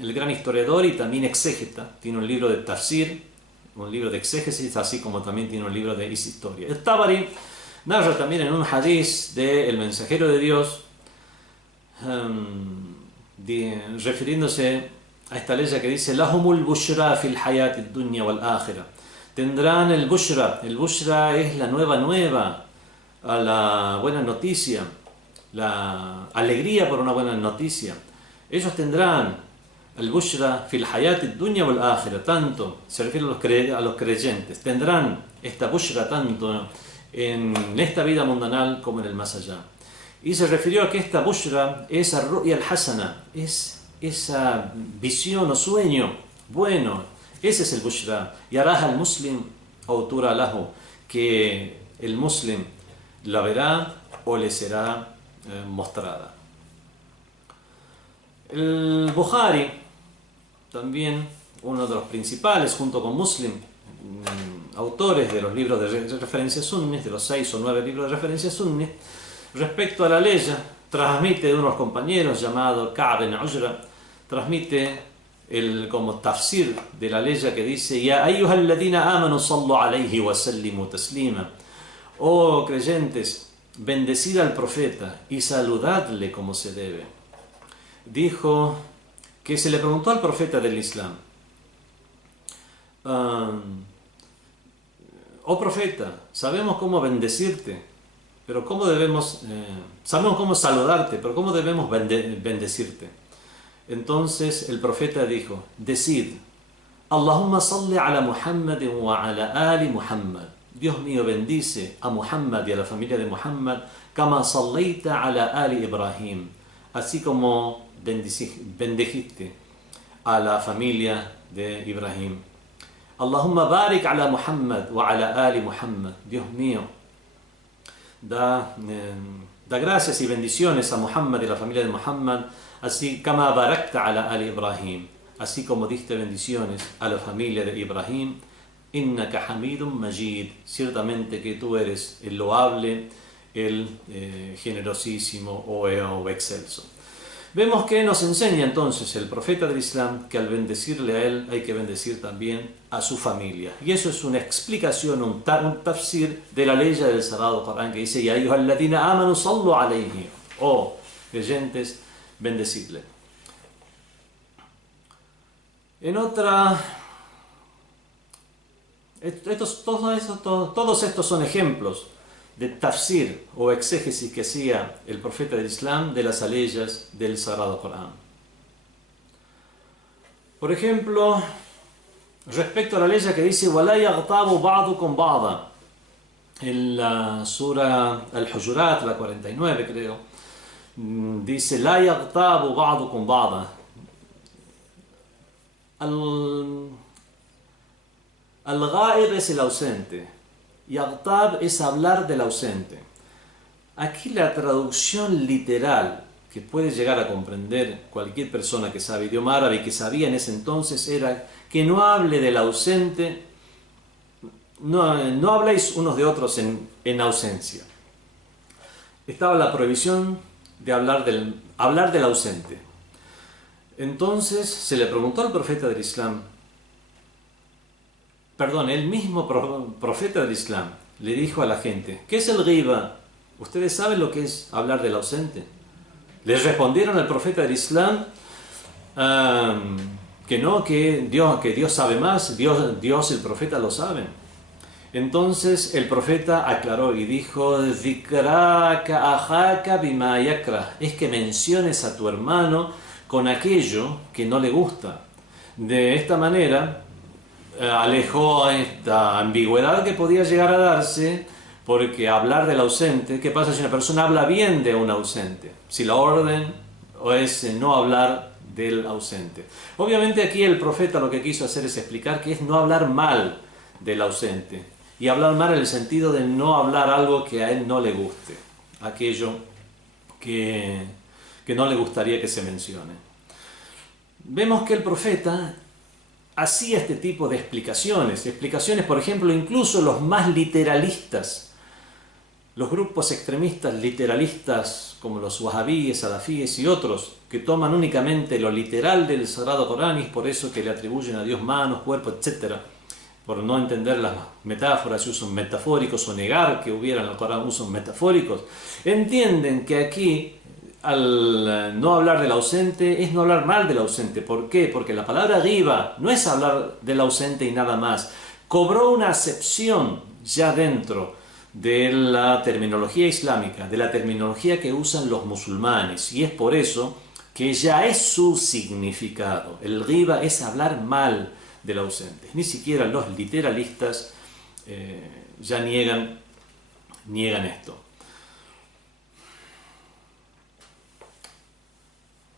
el gran historiador y también exégeta, tiene un libro de tafsir, un libro de exégesis, así como también tiene un libro de historia. El Tabari narra también en un hadith del mensajero de Dios, refiriéndose a esta ley que dice: lahumul bushra fil hayati dunya wal akhirah, tendrán el bushra es la nueva, a la buena noticia, la alegría por una buena noticia. Ellos tendrán el bushra fil hayati dunya wal akhirah, tanto se refiere a los creyentes, tendrán esta bushra tanto en esta vida mundanal como en el más allá. Y se refirió a que esta bushra es ar-ru'ya al-hasana, es esa visión o sueño bueno. Ese es el bushra. Yaraha al-muslim aw tura lahu, que el muslim la verá o le será mostrada. El Bukhari, también uno de los principales, junto con Muslim, autores de los libros de referencia sunnis, de los 6 o 9 libros de referencia sunnis, respecto a la ley, transmite de unos compañeros llamado Ka'b ibn Ujra, transmite como tafsir de la ley que dice: Ya ayyuhal ladina amanu sallu alayhi wa sallimu taslima. Oh creyentes, bendecid al profeta y saludadle como se debe. Dijo que se le preguntó al profeta del Islam: oh profeta, sabemos cómo bendecirte, pero ¿cómo debemos, sabemos cómo saludarte, pero ¿cómo debemos bendecirte? Entonces el profeta dijo: decid, Allahumma salli ala Muhammad wa ala ali Muhammad. Dios mío, bendice a Muhammad y a la familia de Muhammad, kama sallaita ala ali Ibrahim, así como bendijiste a la familia de Ibrahim. Allahumma barik ala Muhammad wa ala ali Muhammad. Dios mío, Da gracias y bendiciones a Muhammad y la familia de Muhammad, así kama barakta ala ali Ibrahim, así como diste bendiciones a la familia de Ibrahim. Innaka hamidun majid, ciertamente que tú eres el loable, el generosísimo o excelso. Vemos que nos enseña entonces el profeta del Islam que al bendecirle a él hay que bendecir también a su familia. Y eso es una explicación, un tafsir de la ley del Sagrado Corán que dice: Ya ayyuhalladhina amanu sallu alayhi, oh creyentes, bendecidle. En otra, todos estos son ejemplos de tafsir o exégesis que hacía el profeta del Islam de las aleyas del Sagrado Corán. Por ejemplo, respecto a la ley que dice وَلَا يَغْتَابُ بَعْضُكُمْ بَعْضًا, en la sura Al-Hujurat, la 49 creo, dice لَا يَغْتَابُ بَعْضُكُمْ بَعْضًا. Al-Ghaib es el ausente. Yaghtab es hablar del ausente. Aquí la traducción literal que puede llegar a comprender cualquier persona que sabe idioma árabe y que sabía en ese entonces era que no hable del ausente, no habléis unos de otros en ausencia. Estaba la prohibición de hablar del ausente. Entonces se le preguntó al profeta del Islam, el mismo profeta del Islam le dijo a la gente: ¿qué es el ghiba? ¿Ustedes saben lo que es hablar del ausente? Les respondieron al profeta del Islam que no, que Dios sabe más, Dios el profeta lo sabe. Entonces el profeta aclaró y dijo: "Dhikraka ajaka bima yakrah", es que menciones a tu hermano con aquello que no le gusta. De esta manera alejó esta ambigüedad que podía llegar a darse, porque hablar del ausente, ¿qué pasa si una persona habla bien de un ausente? Si la orden es no hablar del ausente. Obviamente aquí el profeta lo que quiso hacer es explicar que es no hablar mal del ausente, y hablar mal en el sentido de no hablar algo que a él no le guste, aquello que no le gustaría que se mencione. Vemos que el profeta hacía este tipo de explicaciones, por ejemplo, incluso los más literalistas, los grupos extremistas literalistas como los wahabíes, salafíes y otros, que toman únicamente lo literal del Sagrado Corán, y es por eso que le atribuyen a Dios manos, cuerpo, etc., por no entender las metáforas y usos metafóricos, o negar que hubiera en el Corán usos metafóricos, entienden que aquí al no hablar del ausente es no hablar mal del ausente. ¿Por qué? Porque la palabra ghiba no es hablar del ausente y nada más. Cobró una acepción ya dentro de la terminología islámica, de la terminología que usan los musulmanes, y es por eso que ya es su significado. El ghiba es hablar mal del ausente. Ni siquiera los literalistas ya niegan esto.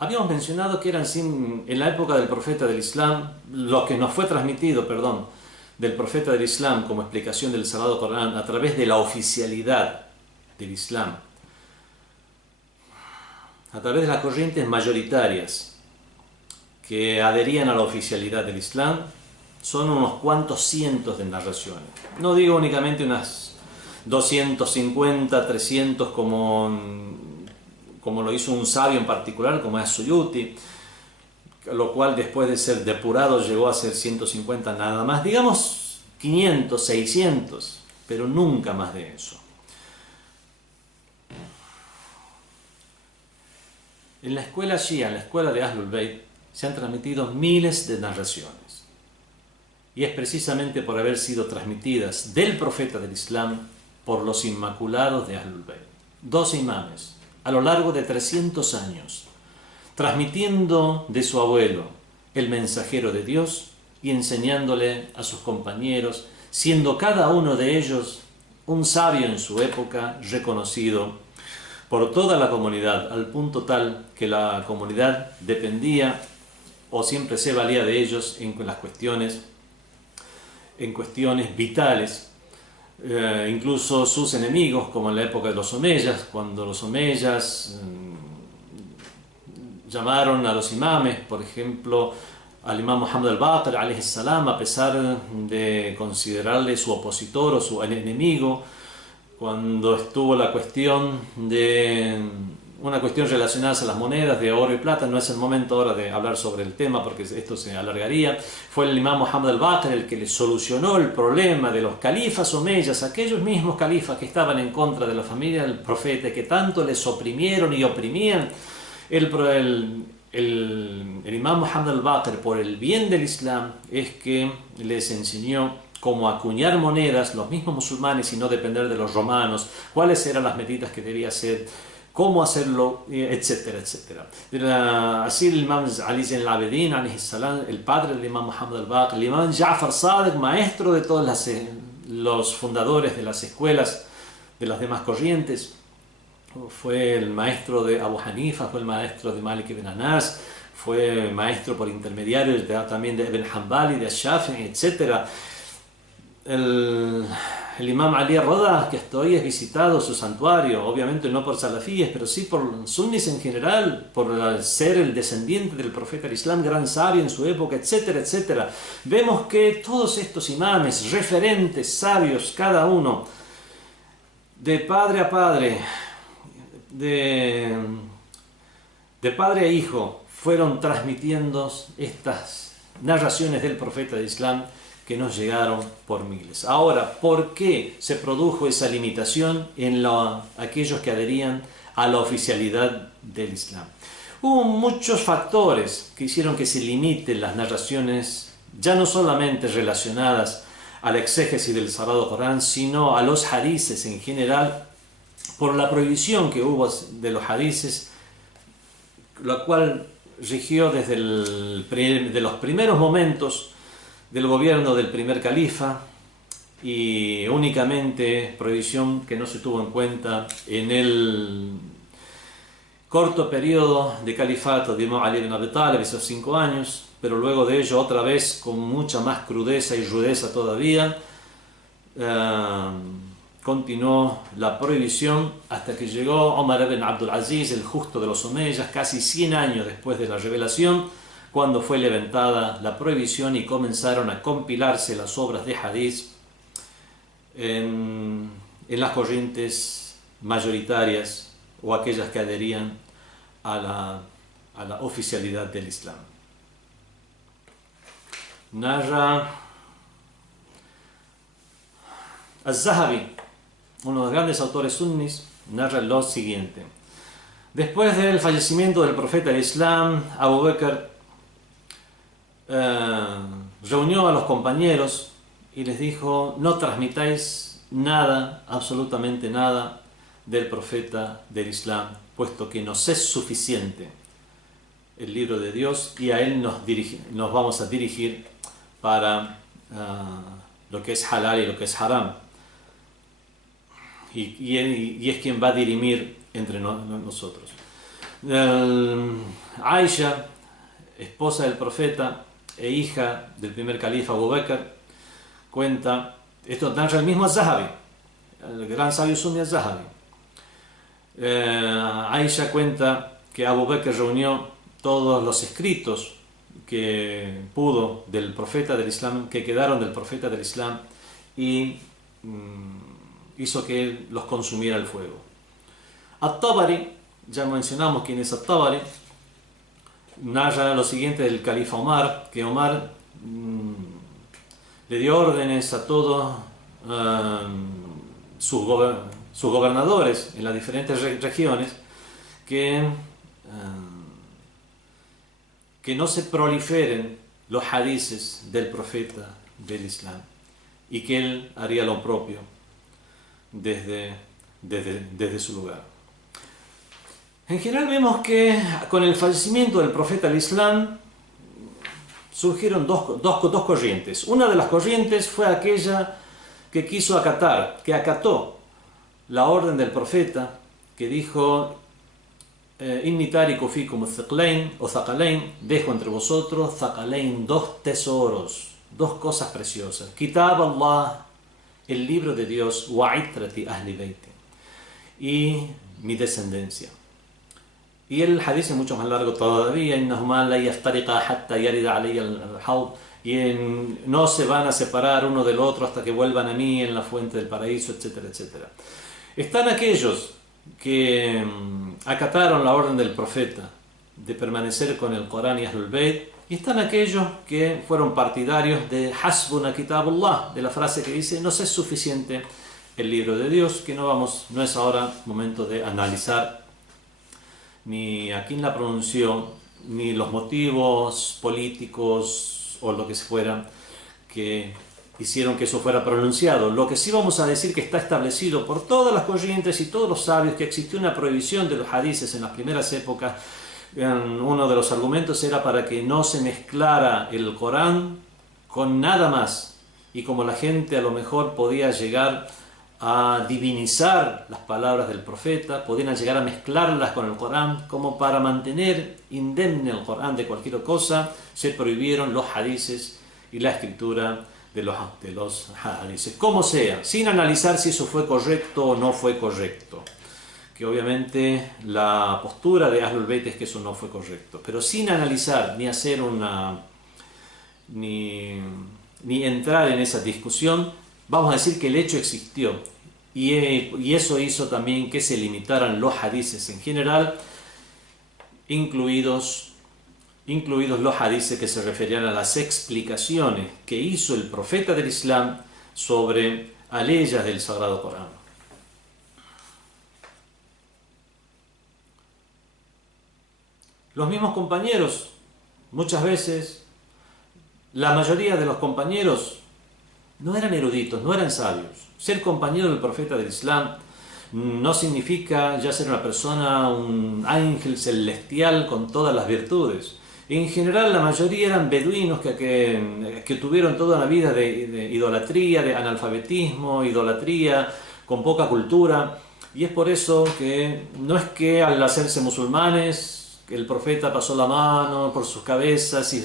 Habíamos mencionado que eran en la época del profeta del Islam, lo que nos fue transmitido, del profeta del Islam como explicación del Sagrado Corán a través de la oficialidad del Islam, a través de las corrientes mayoritarias que adherían a la oficialidad del Islam, son unos cuantos cientos de narraciones. No digo únicamente unas 250, 300 como lo hizo un sabio en particular, como es Suyuti, lo cual después de ser depurado llegó a ser 150 nada más, digamos 500, 600, pero nunca más de eso. En la escuela Shia, en la escuela de Ahlul Bayt, se han transmitido miles de narraciones, y es precisamente por haber sido transmitidas del profeta del Islam por los inmaculados de Ahlul Bayt, 12 imames, a lo largo de 300 años, transmitiendo de su abuelo, el mensajero de Dios, y enseñándole a sus compañeros, siendo cada uno de ellos un sabio en su época, reconocido por toda la comunidad, al punto tal que la comunidad dependía o siempre se valía de ellos en cuestiones vitales, incluso sus enemigos, como en la época de los omeyas, cuando los omeyas llamaron a los imames, por ejemplo, al imam Muhammad al-Baqir, alayhi salam, a pesar de considerarle su opositor o su enemigo, cuando estuvo la cuestión de una cuestión relacionada a las monedas de oro y plata. No es el momento ahora de hablar sobre el tema porque esto se alargaría. Fue el imam Muhammad al-Baqir el que le solucionó el problema de los califas omeyas, aquellos mismos califas que estaban en contra de la familia del profeta, que tanto les oprimieron y oprimían. El imam Muhammad al-Baqir, por el bien del Islam, es que les enseñó cómo acuñar monedas, los mismos musulmanes, y no depender de los romanos, cuáles eran las medidas que debía hacer, cómo hacerlo, etcétera, etcétera. Así el imam Ali Zain al-Abidin, el padre del imam Muhammad al-Baqir, el imam Ja'far Sadiq, maestro de todos los fundadores de las escuelas de las demás corrientes, fue el maestro de Abu Hanifa, fue el maestro de Malik ibn Anas, fue maestro por intermediario también de Ibn Hanbal y de Shafi'i, etc. El imam Ali Roda, que hasta hoy es visitado su santuario, obviamente no por salafíes, pero sí por sunnis en general, por ser el descendiente del profeta del Islam, gran sabio en su época, etcétera, etcétera. Vemos que todos estos imames, referentes, sabios, cada uno, de padre a padre, de padre a hijo, fueron transmitiendo estas narraciones del profeta del Islam que nos llegaron por miles. Ahora, ¿por qué se produjo esa limitación en aquellos que adherían a la oficialidad del Islam? Hubo muchos factores que hicieron que se limiten las narraciones, ya no solamente relacionadas al exégesis del Sagrado Corán, sino a los hadices en general, por la prohibición que hubo de los hadices, la cual rigió desde de los primeros momentos del gobierno del primer califa, y únicamente prohibición que no se tuvo en cuenta en el corto periodo de califato de Imam Ali ibn Abi Talib, esos 5 años, pero luego de ello otra vez con mucha más crudeza y rudeza todavía, continuó la prohibición hasta que llegó Omar ibn Abdul Aziz, el justo de los omeyas, casi 100 años después de la revelación, cuando fue levantada la prohibición y comenzaron a compilarse las obras de hadith en las corrientes mayoritarias o aquellas que adherían a la oficialidad del Islam. Narra Al-Zahabi, uno de los grandes autores sunnis, narra lo siguiente: después del fallecimiento del profeta del Islam, Abu Bakr reunió a los compañeros y les dijo: no transmitáis nada, absolutamente nada, del profeta del Islam, puesto que nos es suficiente el libro de Dios y a él nos vamos a dirigir para lo que es halal y lo que es haram. Y es quien va a dirimir entre nosotros. Aisha, esposa del profeta e hija del primer califa Abu Bakr, cuenta, esto narra el mismo Al-Zahabi, el gran sabio suní Al-Zahabi. Aisha cuenta que Abu Bakr reunió todos los escritos que pudo del profeta del Islam, que quedaron del profeta del Islam, y hizo que él los consumiera el fuego. At-Tabari, ya mencionamos quién es At-Tabari, narra lo siguiente del califa Omar, que Omar le dio órdenes a todos sus gobernadores en las diferentes regiones que no se proliferen los hadices del profeta del Islam, y que él haría lo propio desde su lugar. En general vemos que con el fallecimiento del profeta del Islam surgieron dos corrientes. Una de las corrientes fue aquella que quiso acatar, que acató la orden del profeta, que dijo: Inni tariku fikum thaqlain o thaqalain, dejo entre vosotros thaqalain, 2 tesoros, 2 cosas preciosas, Kitab Allah el libro de Dios, وَعِتْرَةِ أَهْلِ بَيْتِ, y mi descendencia. Y el hadith es mucho más largo todavía, إِنَّهُمَا لَا يَفْتَرِقَا حَتَّى يَرِدَ عَلَيَّ الْحَوْض, y no se van a separar uno del otro hasta que vuelvan a mí en la fuente del paraíso, etcétera, etcétera. Están aquellos que acataron la orden del profeta de permanecer con el Corán y Ahlul Bayt, y están aquellos que fueron partidarios de Hasbuna Kitabullah, de la frase que dice nos es suficiente el libro de Dios, que no es ahora momento de analizar ni a quién la pronunció, ni los motivos políticos o lo que fuera que hicieron que eso fuera pronunciado. Lo que sí vamos a decir que está establecido por todas las corrientes y todos los sabios que existió una prohibición de los hadices en las primeras épocas. Uno de los argumentos era para que no se mezclara el Corán con nada más, y como la gente a lo mejor podía llegar a divinizar las palabras del profeta, podían llegar a mezclarlas con el Corán, como para mantener indemne el Corán de cualquier cosa, se prohibieron los hadices y la escritura de los hadices, como sea, sin analizar si eso fue correcto o no fue correcto, que obviamente la postura de Ahlul Bayt es que eso no fue correcto, pero sin analizar ni hacer ni entrar en esa discusión, vamos a decir que el hecho existió, y eso hizo también que se limitaran los hadices en general, incluidos los hadices que se referían a las explicaciones que hizo el profeta del Islam sobre aleyas del Sagrado Corán. Los mismos compañeros, muchas veces, la mayoría de los compañeros no eran eruditos, no eran sabios. Ser compañero del profeta del Islam no significa ya ser una persona, un ángel celestial con todas las virtudes. En general, la mayoría eran beduinos que tuvieron toda una vida de idolatría, de analfabetismo, idolatría, con poca cultura. Y es por eso que no es que al hacerse musulmanes, el profeta pasó la mano por sus cabezas y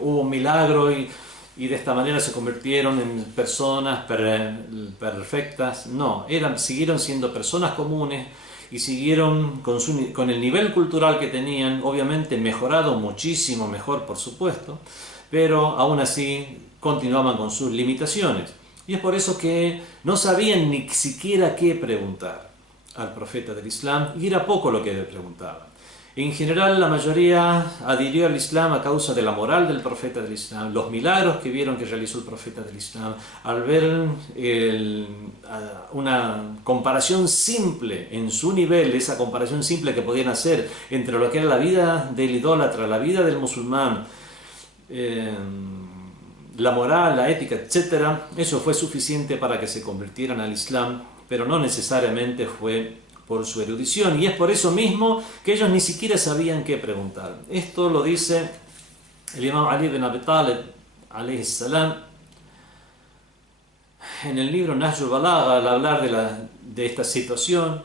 hubo un milagro y de esta manera se convirtieron en personas perfectas. No, siguieron siendo personas comunes y siguieron con el nivel cultural que tenían, obviamente mejorado muchísimo mejor, por supuesto, pero aún así continuaban con sus limitaciones. Y es por eso que no sabían ni siquiera qué preguntar al profeta del Islam, y era poco lo que le preguntaban. En general, la mayoría adhirió al Islam a causa de la moral del profeta del Islam, los milagros que vieron que realizó el profeta del Islam, al ver una comparación simple en su nivel, esa comparación simple que podían hacer entre lo que era la vida del idólatra, la vida del musulmán, la moral, la ética, etc. Eso fue suficiente para que se convirtieran al Islam, pero no necesariamente fue por su erudición, y es por eso mismo que ellos ni siquiera sabían qué preguntar. Esto lo dice el Imam Ali ibn Abi Talib alayhi salam en el libro Nahj al-Balagha. Al hablar de esta situación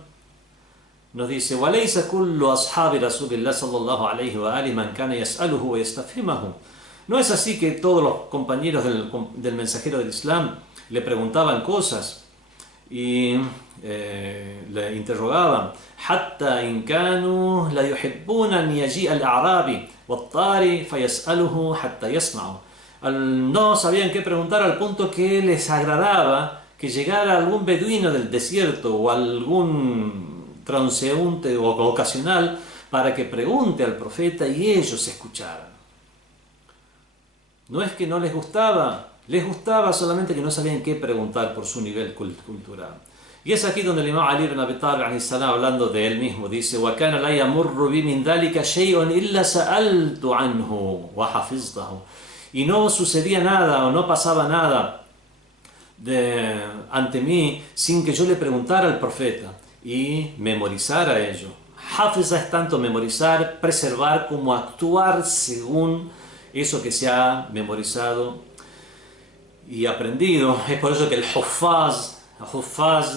nos dice: وَلَيْسَ كُلُّ أَصْحَابِ رَسُولِ اللَّهِ صَلَّى اللَّهُ عَلَيْهِ وَآلِهِ مَنْ كَانَ يَسْأَلُهُ وَيَسْتَفْهِمَهُ. No es así que todos los compañeros del mensajero del Islam le preguntaban cosas y le interrogaban. حتى إن كانوا لا يحبون أن يجيء الأعرابي والطاري فيسأله حتى يسمعه. No sabían qué preguntar, al punto que les agradaba que llegara algún beduino del desierto o algún transeúnte o ocasional para que pregunte al profeta y ellos escucharan. No es que no les gustaba solamente que no sabían qué preguntar por su nivel cultural. Y es aquí donde el Imam Ali ibn Abi Talib alayhi salam, hablando de él mismo, dice: وَكَانَ لَا يَمُرُّ بِي مِنْ ذَلِكَ شَيْءٌ إِلَّا سَأَلْتُ عَنْهُ وَحَفِظْتَهُ. Y no sucedía nada o no pasaba nada ante mí sin que yo le preguntara al profeta y memorizara ello. Hafiza es tanto memorizar, preservar, como actuar según eso que se ha memorizado y aprendido. Es por eso que el Huffaz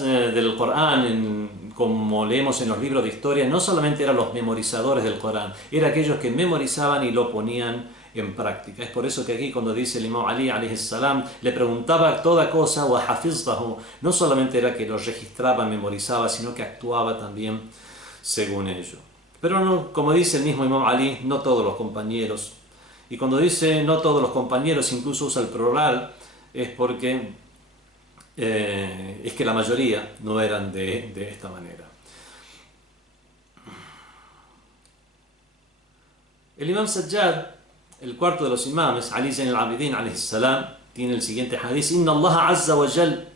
del Corán, como leemos en los libros de historia, no solamente eran los memorizadores del Corán, eran aquellos que memorizaban y lo ponían en práctica. Es por eso que aquí cuando dice el Imam Ali alayhi salam, le preguntaba toda cosa, wa hafiztahu, no solamente era que lo registraba, memorizaba, sino que actuaba también según ello. Pero no, como dice el mismo Imam Ali, no todos los compañeros. Y cuando dice no todos los compañeros, incluso usa el plural, es porque es que la mayoría no eran de esta manera. El Imam Sajjad, el cuarto de los imames, Ali Zayn al-Abidin alayhi salam, tiene el siguiente hadith: Inna Allah azza wa jal,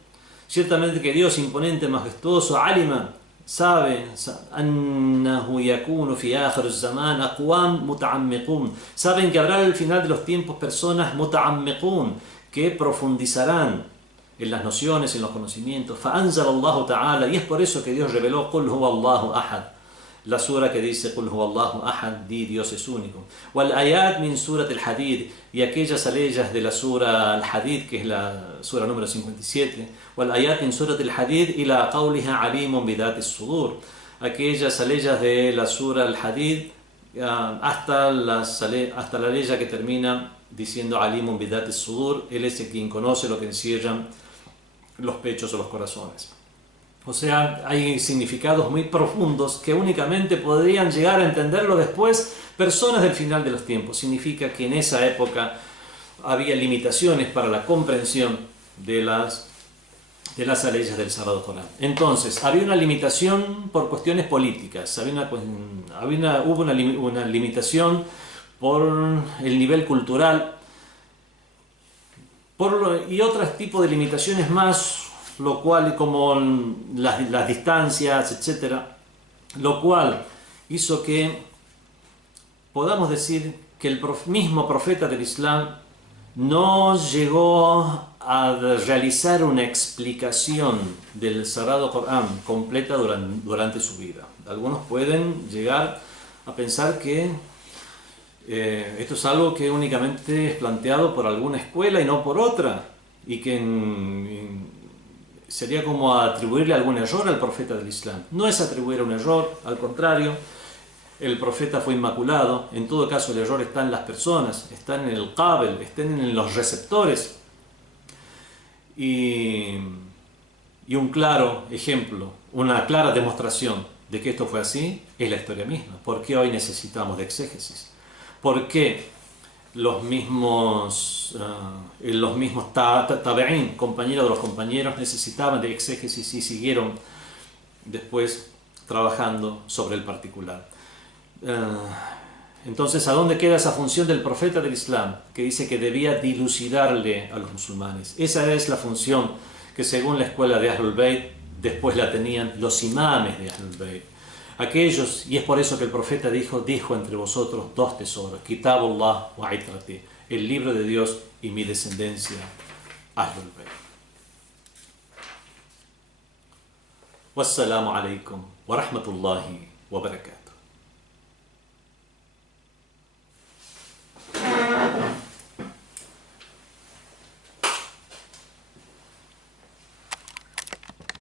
ciertamente que Dios imponente, majestuoso, alima, sabe, annahu yakunu fi akhir az-zaman aqwam muta'ammiqun, saben que habrá al final de los tiempos personas muta'ammiqun, que profundizarán en las nociones, en los conocimientos. فأنزل الله تعالى, y es por eso que Dios reveló قل هو الله أحد, la sura que dice قل هو الله أحد, di Dios es único. والآيات من سورة الحديد, y aquellas aleyas de la sura al-Hadid, que es la sura número 57. والآيات من سورة الحديد إلى قولها عليم بذات الصدور, aquellas aleyas de la sura al-Hadid hasta la aleya que termina diciendo alimun bidat as-sudur, él es el quien conoce lo que encierran los pechos o los corazones. O sea, hay significados muy profundos que únicamente podrían llegar a entenderlo después personas del final de los tiempos. Significa que en esa época había limitaciones para la comprensión de las aleyas del Sagrado Corán. Entonces, había una limitación por cuestiones políticas, hubo una limitación por el nivel cultural, y otros tipos de limitaciones más, lo cual, como las distancias, etc., lo cual hizo que podamos decir que el mismo profeta del Islam no llegó a realizar una explicación del Sagrado Corán completa durante su vida. Algunos pueden llegar a pensar que esto es algo que únicamente es planteado por alguna escuela y no por otra, y que sería como atribuirle algún error al profeta del Islam. No es atribuir un error, al contrario, el profeta fue inmaculado. En todo caso, el error está en las personas, está en el qabel, está en los receptores. Y un claro ejemplo, una clara demostración de que esto fue así, es la historia misma. ¿Por qué hoy necesitamos de exégesis? ¿Por qué los mismos tabe'ín, compañeros de los compañeros, necesitaban de exégesis y siguieron después trabajando sobre el particular? Entonces, ¿a dónde queda esa función del profeta del Islam, que dice que debía dilucidarle a los musulmanes? Esa es la función que, según la escuela de Ahlul Bayt, después la tenían los imames de Ahlul Bayt. Aquellos, y es por eso que el profeta dijo entre vosotros dos tesoros: Kitabullah wa itrati, el libro de Dios y mi descendencia, Ahlul Bayt. Wassalamu alaikum wa rahmatullahi wa barakatuh.